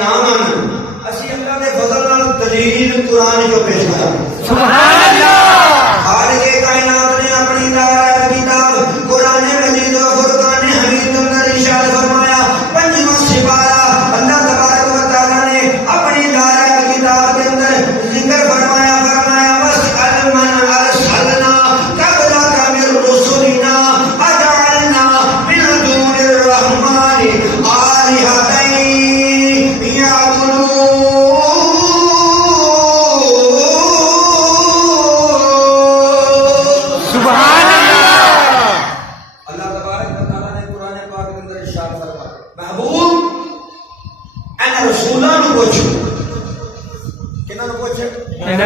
نام اسی اللہ دے فضل نال دلیل قرآن جو پیش کیا سبحان اللہ۔ خالق کائنات نے اپنی دار کتاب قرآن مجید و فرقان حمید اندر ارشاد فرمایا پنجواں سپارہ اللہ تبارک و تعالی نے اپنی دار کتاب کے اندر ذکر فرمایا وَاسْأَلْ مَنْ أَرْسَلْنَا قَبْلَكَ مِن رُّسُلِنَا أَجَعَلْنَا مِن دُونِ الرَّحْمَٰنِ آلِهَةً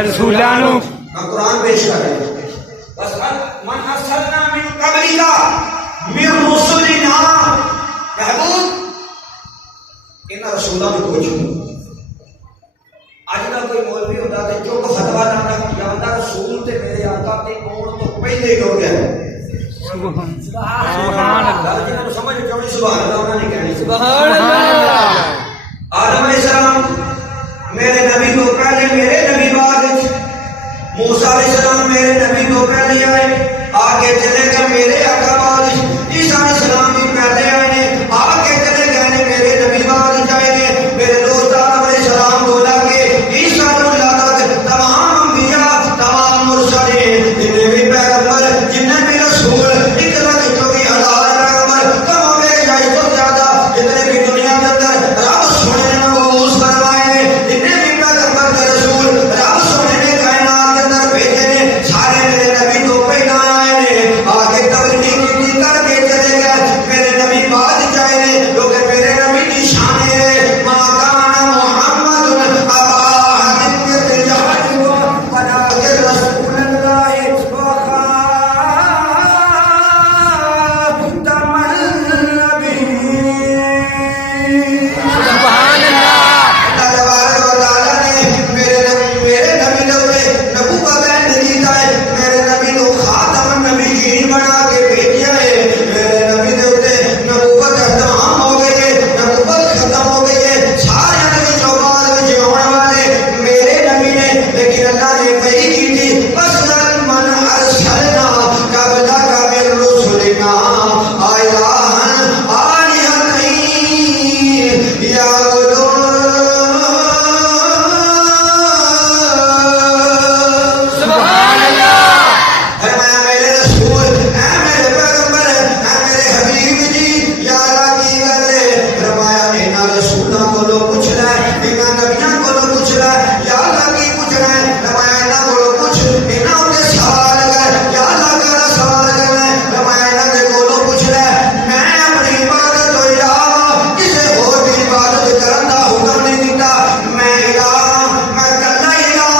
رسولانو قرآن پیش کر رہے ہیں بس من ارسلنا من قبلک من رسلنا محبوب ان رسولانو پوچھو آج کا کوئی مولوی ہوتا ہے جو کو فتوا دینا کہ یا رسول تے میرے آقا تے کون تو پہلے کیوں گیا سبحان اللہ۔ جنہوں نے سمجھ چوڑی سبحان اللہ انہوں نے کہنی سبحان اللہ۔ آدم علیہ السلام میرے نبی کو پہلے میرے نبی بعد موسیٰ علیہ السلام میرے نبی کو پہلے آئے آگے چلے گئے میرے آقا بعد عیسیٰ علیہ السلام بھی پہلے آئے آگے چلے گئے میرے نبی بعد جائے میرے دوست آدم علیہ السلام بولا کہ عیسیٰ اللہ تک تمام انبیاء تمام مرسلین جتنے بھی پیغمبر جتنے بھی رسول ایک لکھ چوکی ہزار پیغمبر کم ہوئے یا اس کو زیادہ جتنے بھی دنیا کے اندر رب سونے نے مبعوث فرمائے جتنے بھی پیغمبر کے رسول رب سونے نے کائنات کے اندر بھیجے نے سارے میرے نبی تو پہلا آئے نے آگے تبلیغ کی کر کے چلے گئے میرے نبی بعد جائے نے کیونکہ میرے نبی کی شان ہے ما کان محمد ابا احد من رجالکم ولکن رسول اللہ وخاتم النبیین۔ سبحان اللہ۔ اللہ تبارک و تعالی نے میرے نبی نے نبوت دی ہے میرے نبی کو خاتم النبیین بنا کے بھیجا ہے میرے نبی نے اوتے نبوت تمام ہو گئی ہے نبوت ختم ہو گئی ہے سارے نبی جو بعد میں ہونے والے میرے نبی نے لیکن اللہ نے وحی کی تھی وَاسْأَلْ مَنْ أَرْسَلْنَا قَبْلَكَ مِن رُّسُلِنَا أَإِلَٰهًا آلِهَةً يَعْبُدُونَ۔ سبحان اللہ۔ فرمایا میرے رسول اے میرے پیغمبر اے میرے حبیب جی یا اللہ کی گل ہے فرمایا انہاں رسولاں کولوں پوچھ لے انہاں نبیاں کولوں پوچھ لے یا اللہ کی پوچھنا ہے فرمایا انہاں کولوں پوچھ انہاں تے سوال کر یا اللہ کا سوال کرنا ہے فرمایا انہاں دے کولوں پوچھ لے میں اپنی عبادت تو علاوہ کسی اور کی عبادت کرن دا حکم نہیں دیتا میں الہ میں کلا الہ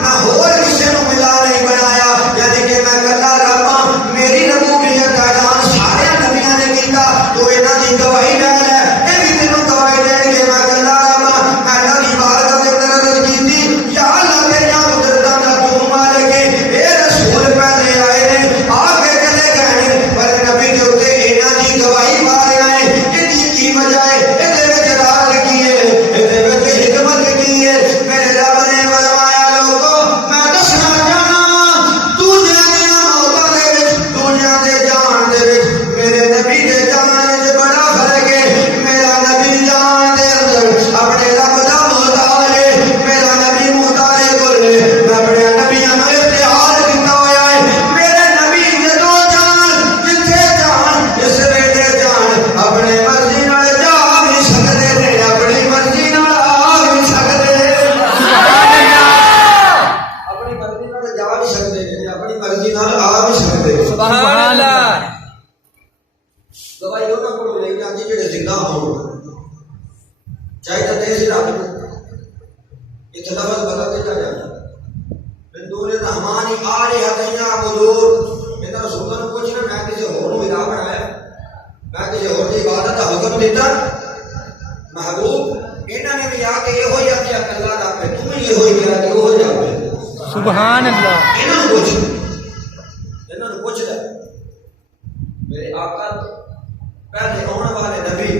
میں ہور کسی نو ملا نہیں بنایا یعنی کہ میں کلا رب ہاں میری ربوبیت کا اعلان سارے نبیاں نے کیتا تو انہاں دی گواہی لے لے اے بھی تینوں گواہی دے کہ میں کلا رب ہاں میں اللہ دی عبادت کے اندر عرض کیتی یا اللہ تیریاں قدرتاں دا تو مالک ہے اے رسول پہلے آئے نے آگے چلے گئے نے پر نبی دے اوتے انہاں دی گواہی مارے آئے ایدی کی وجہ ہے ایدے وچ راز کی ہے ایدے وچ حکمت کی ہے میرے رب نے فرمایا لوگو میں دسنا چاہنا دنیا دیاں موتاں دے وچ دنیا دے جان دے وچ میرے نبی دے جان وچ بڑا فرق ہے میرا نبی جان دے اندر اپنے رب دا محتاج ہے میرا نبی محتاج کل ہے میں اپنے نبیاں نوں اتحاد کیتا ہویا ہے میرے نبی جدوں جان جتھے جان جس ویلے جان اپنے مرضی نال جا بھی سکدے نے اپنی مرضی نال آ بھی سکدے سبحان اللہ۔ اپنی مرضی نال جا بھی سکدے نے اپنی مرضی نال آ بھی سکدے سبحان اللہ۔ دوائی انہاں کولوں لے جاندی جڑے زندہ ہون چاہے تے دیس رب ایتھے لفظ بدل دتا جاندا من دون الرحمن آلہۃ یعبدون انہاں رسولاں نوں پوچھنا میں کسی ہور نوں الہ بنایا میں کسی ہور دی عبادت دا حکم دیتا محبوب انہاں نے بھی آ کے یہ ہوئی آخیا اللہ رب ہے تم یہ ہوئی کیا کہ وہ جاوے سبحان اللہ۔ انہاں نوں پوچھ لے میرے آقا پہلے آنے والے نبی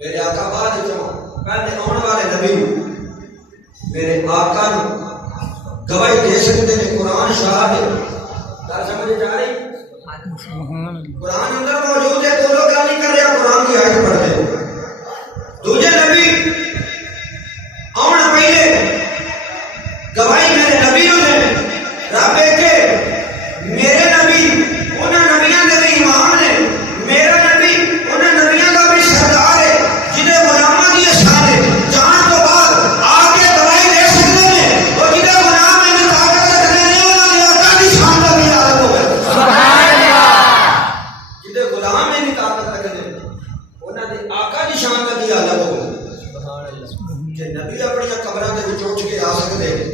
میرے آقا بعد وچوں پہلے آنے والے نبی میرے آقا نو گواہی دے سکتے ہیں قرآن شاہد ہے گل سمجھ آ رہی قرآن اندر موجود ہے تو لوگ گل نہیں کر رہے قرآن کی آیت پڑھ رہے دوجے نبی آن پہلے گواہی میرے نبی نے رب کے میرے نبی انہاں نبیاں دے بھی امام نے میرا نبی انہاں نبیاں دا بھی سردار ہے جنہیں غلاماں دی شان ہے جان تو بعد آ کے گواہی دے سکتے ہیں اور جنہیں غلام میں طاقت رکھنے نہیں انہاں نے آقا دی شان دا بھی عالم ہو گیا سبحان اللہ جنہیں غلام میں طاقت رکھنے انہاں نے آقا دی شان دا بھی عالم ہو گیا سبحان اللہ کہ نبی اپنی قبراں دے وچ اٹھ کے آ سکتے ہیں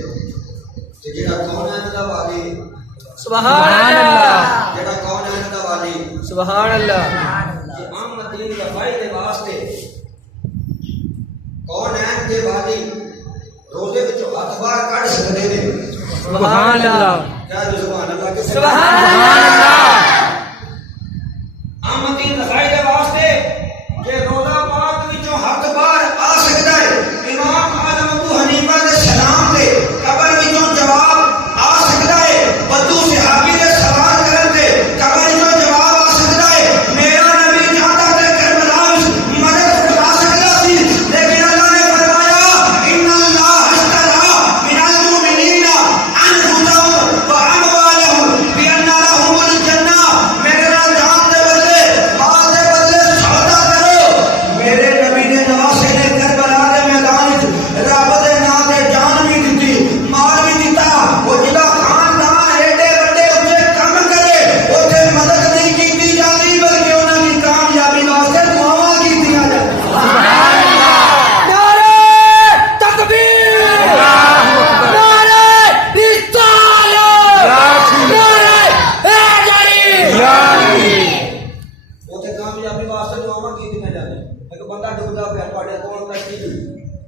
تے جڑا کون ہے دا والی سبحان اللہ جڑا کون ہے دا والی سبحان اللہ کہ محمد دین وفائی دے واسطے کون ہے دے والی روزے وچوں ہاتھ باہر کڈ سکدے نے سبحان اللہ کیا جو سبحان اللہ کہ سبحان اللہ محمد دین وفائی دے واسطے کہ روزہ پاک وچوں ہاتھ باہر آ سکدا ہے امام اعظم ابو حنیفہ دے سلام دے قبر وچوں جواب آ سکدا ہے بدو صحابی دے سوال کرن تے قبر وچوں جواب آ سکدا ہے میرا نبی جاندا تے کربلا وچ مدد کرا سکدا سی لیکن اللہ نے فرمایا ان اللہ اشترى من المؤمنین انفسهم واموالهم بان لهم الجنہ میرے نال جان دے بدلے مال دے بدلے سودا کرو میرے نبی نے نواسے نے کربلا دے میدان وچ رب دے نام تے جان بھی دتی مال بھی دتا وہ جدا خاندان ایڈے بڑے اونچے کام کرے اوتھے مدد نہیں کیتی جاندی بلکہ انہاں دی کامیابی واسطے دعاواں کیتیاں جاندیاں سبحان اللہ نعرہ تکبیر اللہ اکبر نعرہ رسالت نعرہ حیدری یا علی اوتھے کامیابی واسطے دعاواں کیتیاں جاندیاں ایک بندہ ڈوبدا پیا تواڈے کول کشتی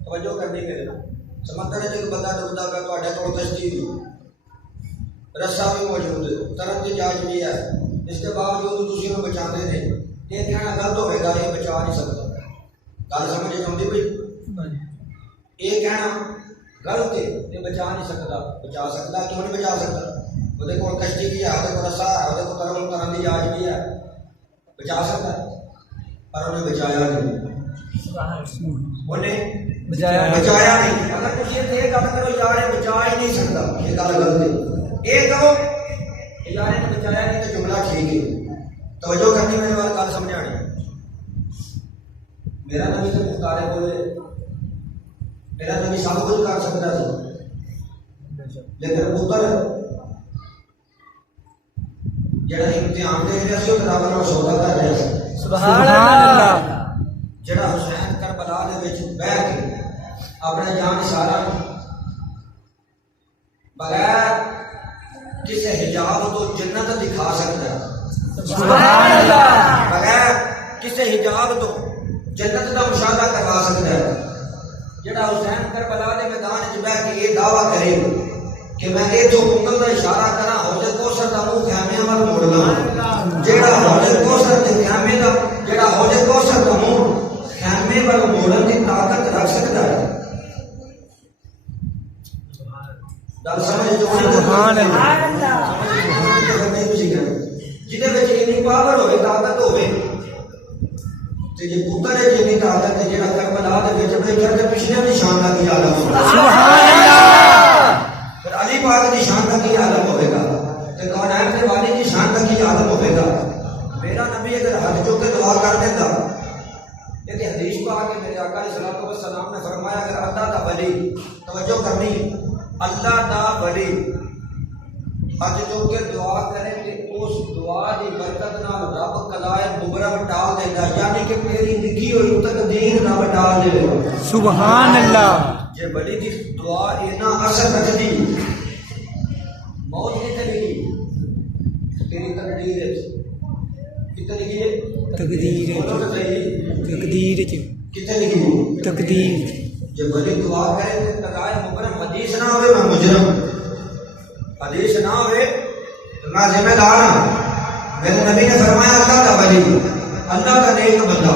توجہ کرنی میرے نال سمندر وچ ایک بندہ ڈوبدا پیا تواڈے کول کشتی رسا بھی موجود ہے ترن کی جانچ بھی ہے اس کے باوجود تسی انہوں بچاندے نے یہ کہنا غلط ہوئے گا یہ بچا نہیں سکتا گل سمجھ آتی بھائی یہ کہنا غلط ہے یہ بچا نہیں سکتا بچا سکتا کیوں نہیں بچا سکتا وہ کول کشتی بھی ہے وہ رسا ہے وہ ترن کی جانچ بھی ہے بچا سکتا ہے پر انہیں بچایا نہیں انہیں بچایا نہیں اگر تسی یہ گل کرو یار یہ بچا ہی نہیں سکتا یہ گل غلط ہے یہ کہو یار نے بچایا نہیں تو جملہ ٹھیک ہے توجہ کرنی میرے بات گل سمجھ آنی میرا نبی تو مختار بولے میرا نبی سب کچھ کر سکتا سی لیکن پتر جڑا امتحان دے رہا سی وہ رب نال سودا کر رہا سی سبحان اللہ جڑا حسین کربلا دے وچ بیٹھ کے اپنے جان سارا بغیر کسی حجاب تو جنت دکھا سکتا ہے سبحان اللہ بغیر کسی حجاب تو جنت کا مشاہدہ کروا سکتا ہے جڑا حسین کربلا دے میدان وچ بیٹھ کے یہ دعویٰ کرے کہ میں یہ جو انگل کا اشارہ کرا حوض کوثر دا منہ خیمے وال موڑنا جڑا حوض کوثر دے خیمے دا جڑا حوض کوثر دا منہ خیمے وال موڑن دی طاقت رکھ سکتا ہے گل سمجھ جو سبحان اللہ جہاں اتنی پاور ہوئے طاقت ہوئے تے جے پتر ہے جتنی طاقت ہے جڑا کربلا دے وچ بیٹھا تے پچھلے دی شان دا کی عالم ہوگا سبحان اللہ پھر علی پاک دی شان دا کی عالم ہوے گا تے کونین دے والی دی شان دا کی عالم ہوے گا میرا نبی اگر ہاتھ چوک کے دعا کر دیندا یہ حدیث پاک ہے میرے آقا علیہ الصلوۃ والسلام نے فرمایا اگر اللہ دا ولی توجہ کرنی اللہ دا ولی ہاتھ چوک کے دعا کرے کہ اس دعا دی برکت نال رب قضائے مبرم ٹال دیندا یعنی کہ میری لکھی ہوئی تقدیر رب ٹال دے گا سبحان اللہ جے ولی دی دعا اینا اثر رکھدی موت کتے لکھی تیری تقدیر ہے کتے لکھی ہے تقدیر تقدیر کتے لکھی تقدیر جب ولی دعا کرے تو قضائے مبرم حدیث نہ ہوئے میں مجرم حدیث نہ ہوئے تو میں ذمہ دار ہوں میرے نبی نے فرمایا اللہ کا ولی اللہ کا نیک بندہ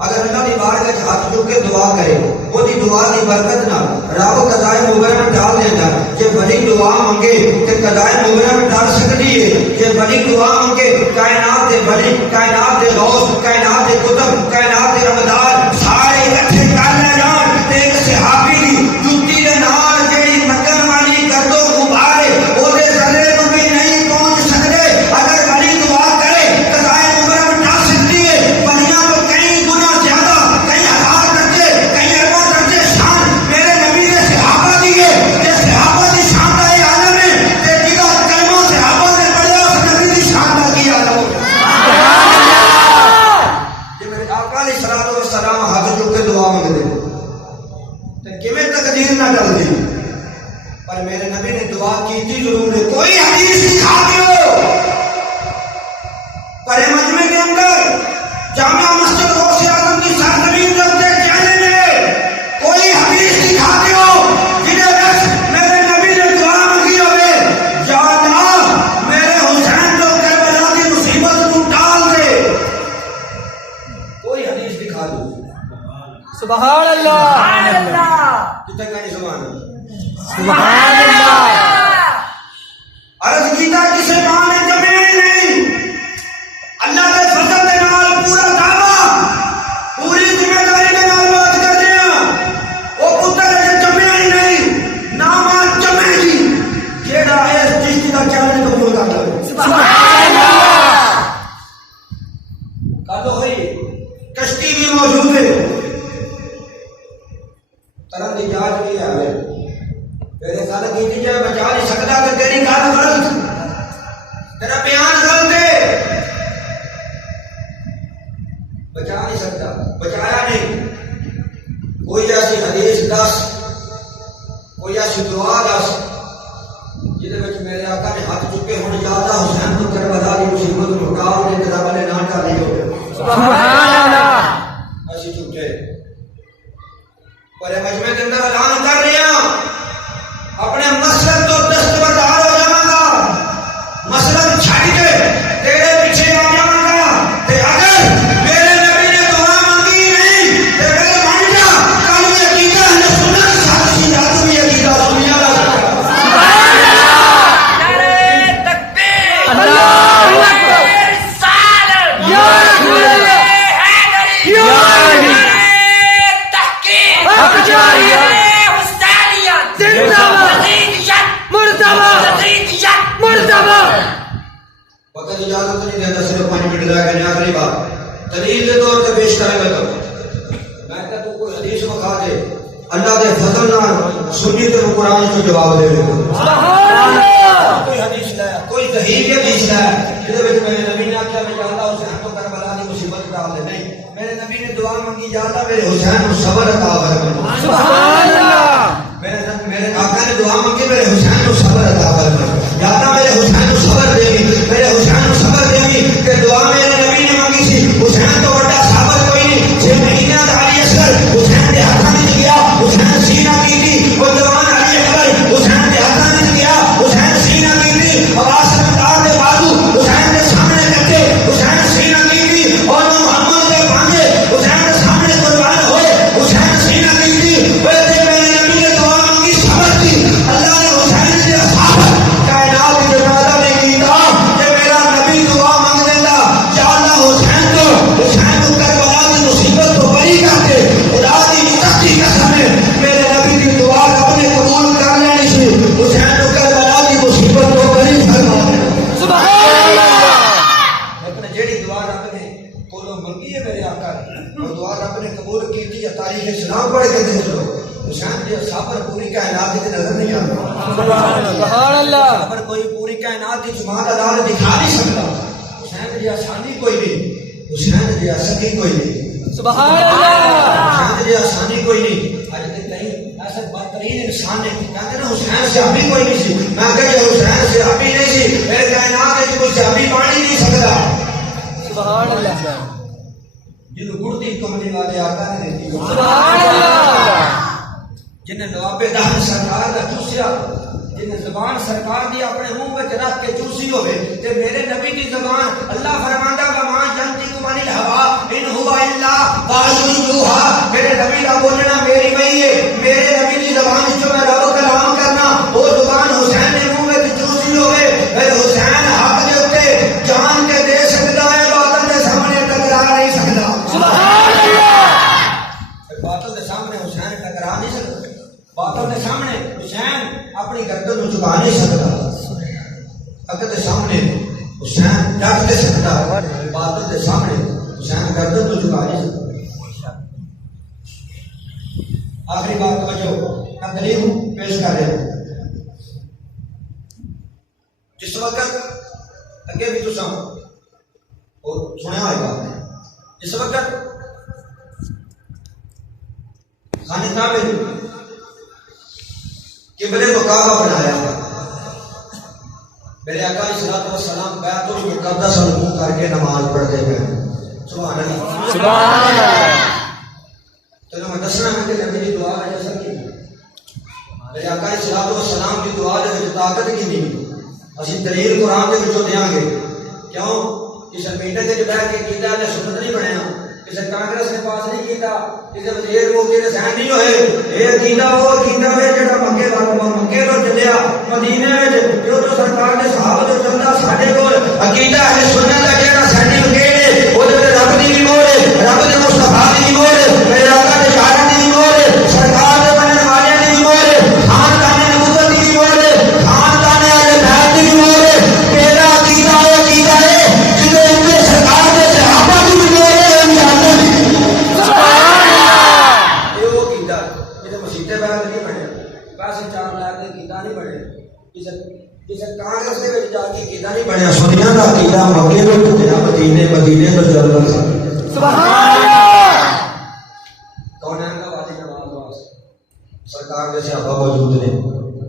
اگر اللہ دی بارگاہ وچ ہاتھ چک کے دعا کرے وہ دی دعا دی برکت نال رب قضائے مبرم ٹال دیندا جے بڑی دعا منگے تے قضائے مبرم ٹال سکدی ہے جے بڑی دعا منگے کائنات دے بڑی کائنات دے غوث کائنات دے قطب کائنات دے رمضان سارے اکٹھے کر لے جان تے ایک صحابی دی جُتی دے نال جیڑی مکن والی گردو غبارے او دے زلے نوں بھی نہیں پہنچ سکدے اگر بڑی دعا کرے قضائے مبرم ٹال سکتی ہے بڑیاں تو کئی گنا زیادہ کئی ہزار درجے کئی اربوں درجے شان میرے نبی نے صحابہ دی ہے کہ صحابہ دی شان کا یہ عالم ہے کہ جگہ کلمہ صحابہ نے پڑھا اس نبی دی شان کا کی عالم یہ میرے آقا علیہ الصلوۃ والسلام ہاتھ چک کے دعا منگتے تے کیویں تقدیر نہ ٹلدی پر میرے نبی نے دعا کی تھی ضرور ہے کوئی حدیث دکھا دیو پر مجمع کے اندر جامع مسجد غوث اعظم کی سرزمین پر سے چیلنج ہے کوئی حدیث دکھا دیو جنہیں بس میرے نبی نے دعا مانگی ہوئے یا اللہ میرے حسین جو کربلا کی مصیبت کو ٹال دے کوئی حدیث دکھا دو سبحان اللہ کتنے کہنی سبحان اللہ سبحان اللہ عرض کیتا کسے ماں نے جمع ہی نہیں اللہ کے فضل دے نال پورا دعویٰ پوری ذمہ داری کے نال بات کر دیا وہ پتر ہے جمع ہی نہیں نام جمع ہی جیڑا اس چیز کا چیلنج قبول کرتا ہے سبحان اللہ کل ہوئی کشتی بھی موجود ہے طرح کی جانچ بھی ہے میرے گل کی جائے بچا نہیں سکتا کہ تیری گل غلط تیرا بیان غلط ہے بچا نہیں سکتا بچایا نہیں کوئی ایسی حدیث دس کوئی ایسی دعا دس جہد میرے آقا نے ہاتھ چکے ہونے جاتا حسین کو کربلا کی مصیبت مقام نے کتاب نے نہ کر لی ہو سبحان اللہ ایسی جھوٹے پر مجمع کے اندر اعلان کر رہے ہیں اپنے مسلک تو دستبردار ہو جانا گا مسلک چھٹ کے تیرے پیچھے آ جانا گا تے اگر میرے نبی نے دعا مانگی نہیں تے میرے مان جا کل یہ عقیدہ ہے سنت سچی رات بھی عقیدہ سنیا سبحان اللہ نعرہ تکبیر اللہ اکبر رسالت یا رسول اللہ حیدری یا علی نعرہ تحقیق حق جاری ہے نعرہ حسینیت زندہ باد تزیدیت مرتبہ تزیدیت مرتبہ وقت اجازت نہیں دیتا صرف 5 منٹ رہ گئے آخری بات دلیل کے طور پہ پیش کرے گا میں کہ تو کوئی حدیث مکھا دے اللہ دے فضل نال سنی تے قرآن کو جواب دے دے سبحان اللہ کوئی حدیث لے کوئی صحیح حدیث لے جہدے وچ میرے نبی نے آکھیا میں اللہ حسین کو کربلا دی مصیبت ٹال دے نہیں میرے نبی نے دعا مانگی یا اللہ میرے حسین کو صبر عطا فرما سبحان اللہ میرے آقا نے دعا مانگی میرے حسین کو صبر عطا فرما یا اللہ میرے حسین کو صبر دے گی میرے حسین کو صبر دے گی کہ دعا میرے نبی نے مانگی سی حسین تو بڑا صابر کوئی نہیں 6 مہینے دا علی اصغر حسین دے ہاتھاں وچ گیا حسین سینہ کیتی وہ جوان علی اکبر حسین دے ہاتھاں وچ گیا حسین سینہ کیتی آواز سمندار دے بازو حسین دے سامنے رکھے حسین سینہ کیتی اور محمد دے بھانجے حسین دے سامنے قربان ہوئے حسین سینہ کیتی وہ تے میرے نبی نے دعا مانگی صبر دی اللہ نے حسین دے صابر کائنات دے پیدا نے کیتا کہ میرا نبی دعا مانگ دیندا یا اللہ حسین کو کربلا دی مصیبت تو بری کر دے خدا دی سچی قسم ہے میرے نبی دی دعا رب نے قبول کر لینی سی حسین کو کربلا دی مصیبت تو بری فرما دے سبحان اللہ لیکن جیڑی دعا رب نے کولوں منگی ہے میرے آقا نے وہ دعا رب نے قبول کی تھی تاریخ اسلام پڑھ کے دیکھ لو حسین دی صبر پوری کائنات کی نظر نہیں آتا سبحان اللہ صبر کوئی پوری کائنات کی جماعت عدالت دکھا نہیں سکتا حسین دی آسانی کوئی نہیں حسین دی آسانی کوئی نہیں سبحان اللہ حسین دی آسانی کوئی نہیں آج تک کہیں ایسا بدترین انسان نے کہتے ہیں نا حسین سے ابھی کوئی نہیں سی میں کہ یہ حسین سے ابھی نہیں سی میرے کائنات میں کوئی سے ابھی پانی نہیں سکتا سبحان اللہ جنہوں گڑتی کملی والے آقا نے دیتی سبحان اللہ جنہیں نواب دہن سرکار کا چوسیا جنہیں زبان سرکار دی اپنے منہ میں رکھ کے چوسی ہوئے تے میرے نبی کی زبان اللہ فرماندا وما ينطق عن الهوى ان هو الا وحی یوحی. میرے نبی کا بولنا میری وحی ہے. میرے نبی کی زبان جو میں رب کلام کرنا وہ زبان حسین نے منہ میں چوسی ہوئے. حسین حق دے اوتے جان کے دے سکتا ہے, باطل کے سامنے ٹکرا نہیں سکتا. سبحان اللہ. باطل کے سامنے حسین ٹکرا نہیں سکتا. باطل کے سامنے حسین اپنی گردن کو جھکا نہیں سکتا. اگر کے سامنے حسین ڈٹ نہیں سکتا, باطل کے سامنے حسین گردن کو جھکا نہیں سکتا. آخری بات توجہ, میں دلیل پیش کر رہا ہوں. جس وقت اگے بھی تو سنیا ہوئے بات ہے, جس وقت خانہ کعبہ قبلے کو کعبہ بنایا, میرے آقا صلی اللہ علیہ وسلم بیت المقدس منہ کر کے نماز پڑھتے ہیں. سبحان اللہ, سبحان اللہ. تو میں دسنا ہے کہ نبی کی دعا ہے جیسا کہ میرے آقا صلی اللہ علیہ وسلم کی دعا دے وچ طاقت کی نہیں. اسی دلیل قرآن دے وچوں دیاں گے. کیوں کسی میٹنگ وچ بیٹھ کے کیتا نے سنت نہیں بنیا, کسی کانگریس نے پاس نہیں کیتا, کسی وزیر مفتی نے سائن نہیں ہوئے. یہ کیتا وہ کیتا ہے جڑا مکے تو چلیا مدینے وچ جو تو سرکار دے صحابہ تو چلدا ساڈے کول عقیدہ ہے سنت دا جڑا سرٹیفکیٹ ہے او دے رب دی بھی مہر ہے, رب دے مصطفی دی بھی مہر ہے, میرے آقا دے شاعر دی بھی مہر ہے, سرکار دے بننے والے دی بھی مہر ہے, خاندان نبوت دی بھی مہر ہے, خاندان اہل بیت دی بھی مہر ہے. میرا عقیدہ وہ عقیدہ ہے جدے اندر سرکار دے صحابہ دی بھی مہر ہے. سبحان اللہ. یہ وہ عقیدہ جدے مسیتے بیت نہیں بنے, پیسے چار لا کے عقیدہ نہیں بنے, کسی کانگریس دے وچ جا کے عقیدہ نہیں بنیا. سنیاں دا عقیدہ مکے تو چلیا مدینے تو چلدا سی. سبحان اللہ. کونین کا واجب نماز واسطے سرکار کے صحابہ موجود نے.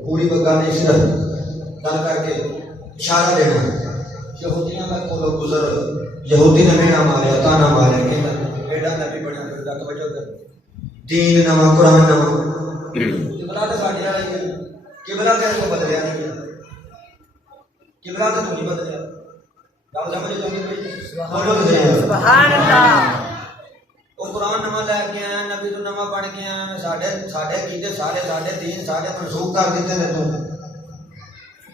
پوری بگا نہیں صرف گل کر کے اشارہ دینا. یہودیاں کا کولو گزر, یہودی نے مینا ماریا, تانا ماریا, کہتا ایڈا نبی بنیا پھردا. توجہ کر, دین نواں, قرآن نواں. قبلہ تے ساڈے والے ہی, قبلہ تے کو بدلیا نہیں, قبلہ تے نہیں بدلیا. گل سمجھ لو سبحان اللہ. وہ قرآن نواں لے کے آیا, نبی تو نواں پڑھ کے آیا. ساڈے عقیدے سارے ساڈے دین سارے منسوخ کر دیتے نے. تو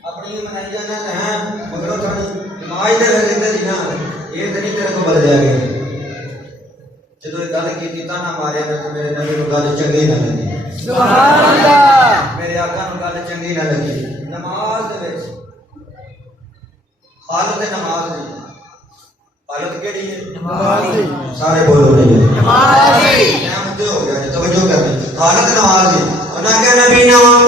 اپنی منائی جانا ہے مگر تھوڑی نماز دے رہتے جی نا, یہ تو نہیں تیرے کو بدلیا گیا. جدو یہ گل کی تانا ماریا نے تو میرے نبی کو گل چنگی نہ لگی. سبحان اللہ. میرے آقا نو گل چنگی نہ لگی. نماز دے وچ حالت نماز نہیں, حالت کیڑی ہے؟ نماز دی. سارے بولو نہیں, نماز دی. قیامت ہو گیا. توجہ کریں, حالت نماز دی. انہاں کہ نبی نواں,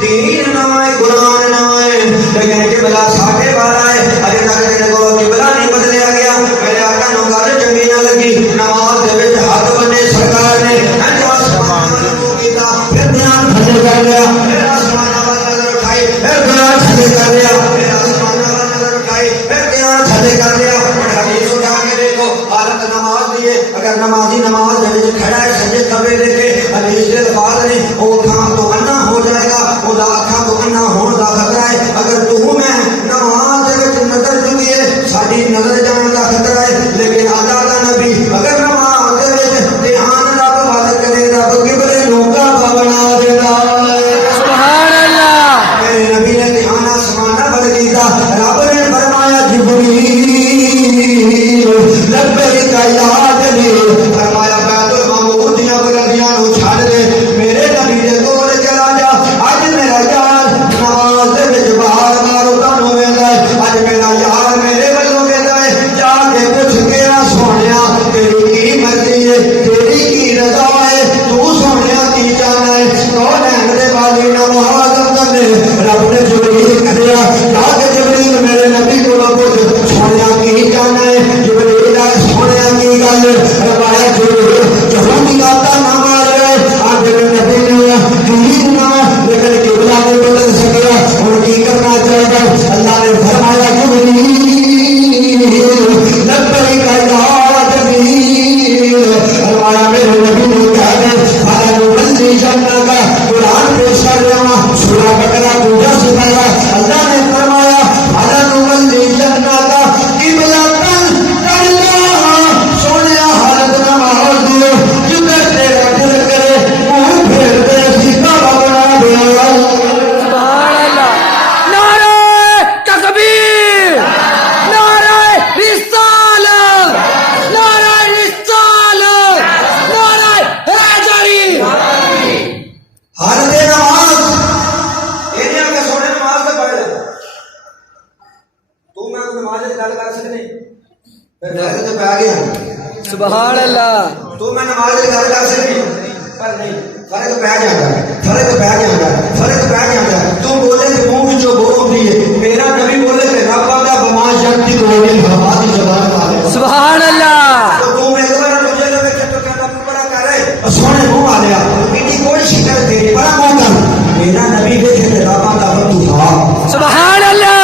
دین نواں, قرآن نواں ہے, لیکن قبلہ ساڈے والا ہے. اجے تک میرے کو قبلہ نہیں بدلیا گیا. میرے آقا نو گل چنگی نہ لگی. نماز دے وچ ہاتھ بنے سرکار نے جو آسمان نو کیتا, پھر دھیان تھلے کر لیا, پھر آسمان وال نظر اٹھائی, پھر دھیان تھلے کر لیا, پھر آسمان وال نظر اٹھائی, پھر دھیان تھلے کر لیا. حدیث اٹھا کے دیکھو, حالت نماز دی ہے. اگر نمازی نماز دے وچ کھڑا ہے سجدے کبے دیکھے, حدیث دے الفاظ نے او کھان تو انا ہو جائے گا, او دا اکھاں تو انا ہون دا خطرہ ہے. اگر تو میں نماز دے وچ نظر چکی ہے ساڈی نظر جان دا خطرہ ہے. لیکن اللہ دا نبی اگر نماز دے وچ دھیان رب وال کرے, رب قبلے نو کعبہ بنا دیندا ہے. سبحان اللہ. میرے نبی نے دھیان آسمان وال کیتا. رب نے فرمایا جبریل لبیک یا جلیل, فرمایا بیت المعمور دیاں بلندیاں نو چھڈ دے, میرے نبی دے کول چلا جا. اج میرا یار نماز دے وچ بار بار اٹھن ویندا ہے. اج میرا یار میرے ولوں ویندا ہے. جا کے پوچھ کے آ سونیا تیری کی مرضی ہے, تیری کی رضا ہے, تو سونیا کی چاہنا ہے. کونین دے والی نماز کرنے رب نے جبریل کہیا, جا کے جبریل میرے نبی کول پوچھ سونیا کی چاہنا ہے. جبریل آ سونیا کی گل, فرمایا جبریل یہودی کا نام آ رہا ہے. پہ گیا سبحان اللہ تو میں نماز گل کر سکتی پر نہیں فرق پہ جاتا ہے فرق پہ جاتا ہے فرق پہ جاتا ہے تو بولے کہ منہ وچوں بول ہوندی ہے میرا نبی بولے کہ رب دا بما شکتی کو دی ہوا دی زبان والے سبحان اللہ تو تو ایک بار مجھے لگے کہ تو کہتا بڑا کر رہے سونے منہ والیا میری کوئی شکایت تیری بڑا منہ کر میرا نبی دیکھے تے رب دا فتوحا سبحان اللہ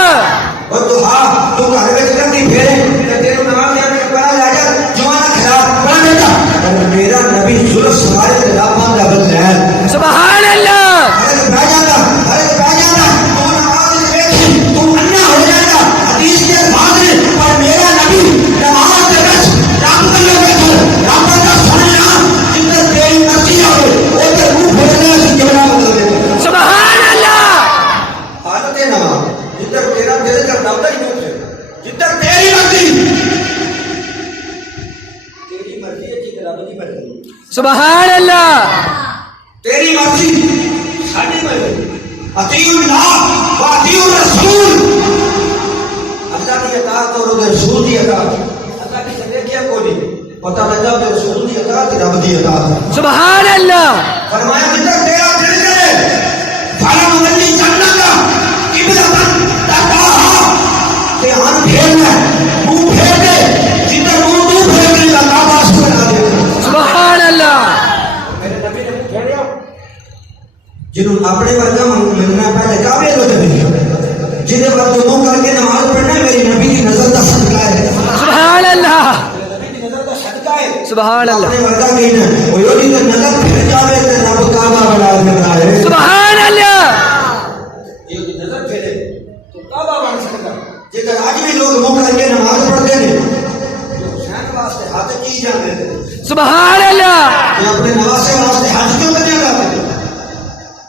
اور تو ہاں تو گھر وچ کدی پھیرے تے تیرے نام دے کے پڑا لے جا جوانا خراب پڑا بیٹا میرا نبی ظلم سارے تے رب دا بدل سبحان اللہ ارے بہ جاتا تو نماز دیکھی تو انا ہو جاتا حدیث کے الفاظ نے پر میرا نبی نماز دے وچ رب دا بیٹھا رب دا سننا جدھر تیری مرضی آوے اوتھے منہ پھیرنے سی جوڑا بدل دے سبحان اللہ حالت نماز جدھر تیرا دل کرتا ہوتا ہی نہیں جدھر تیری مرضی ہے جدھر رب دی مرضی سبحان اللہ تیری مرضی ساڈی مرضی اطیعوا اللہ و اطیعوا الرسول اللہ کی اطاعت اور رسول کی اطاعت اللہ کی سنے کیا کوئی پتہ لگا کہ رسول کی اطاعت رب دی اطاعت سبحان اللہ فرمایا جدھر تیرا دل کرے فلا مولي جنت قبلہ تقاہا کہ ہم پھیرنا منہ پھیر دے جدھر منہ پھیر دے اللہ باس بنا دے سبحان اللہ میرے نبی نے پھیریا جنہوں اپنے ورگا ملنا پہلے کعبے کو جب جنہیں وقت منہ کر کے نماز پڑھنا میری نبی کی نظر کا صدقہ ہے سبحان اللہ نبی کی نظر کا صدقہ ہے سبحان اللہ اپنے ورگا کہنا وہ یوں نہیں نظر پھر جاوے تے رب کعبہ بنا دے سبحان اللہ یہ نظر پھیرے تو کعبہ بن سکتا جے آج بھی لوگ منہ کر کے نماز پڑھتے ہیں جو حسین واسطے ہاتھ کی جاتے ہیں سبحان اللہ جو اپنے نواسے واسطے حج کیوں کرنے جاتے ہیں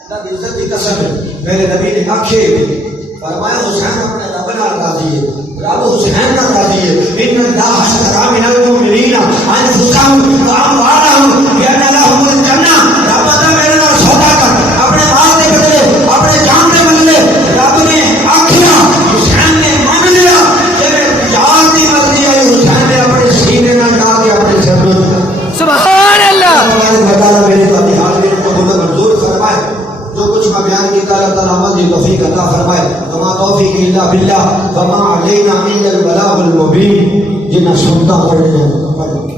اللہ کی عزت کی قسم ہے میرے نبی نے آنکھے فرمایا حسین اپنے رب نال راضی ہے رب حسین نال راضی ہے ان اللہ اشترى من المؤمنین انفسهم واموالهم بان لهم الجنہ رب دا میرے نال سودا کر اپنے مال دے بدلے اپنے جان دے بدلے رب نے آکھیا حسین نے مان لیا کہ یار دی مرضی ہے حسین نے اپنے سینے نال ڈال کے اپنے سر پر سبحان اللہ اللہ تعالی میرے تو حال میرے کو منظور فرمائے جو کچھ میں بیان کیا اللہ تعالی عمل کی توفیق عطا فرمائے وما توفیق الا بالله وما علینا الا البلاغ المبین جنہیں سنتا پڑھنے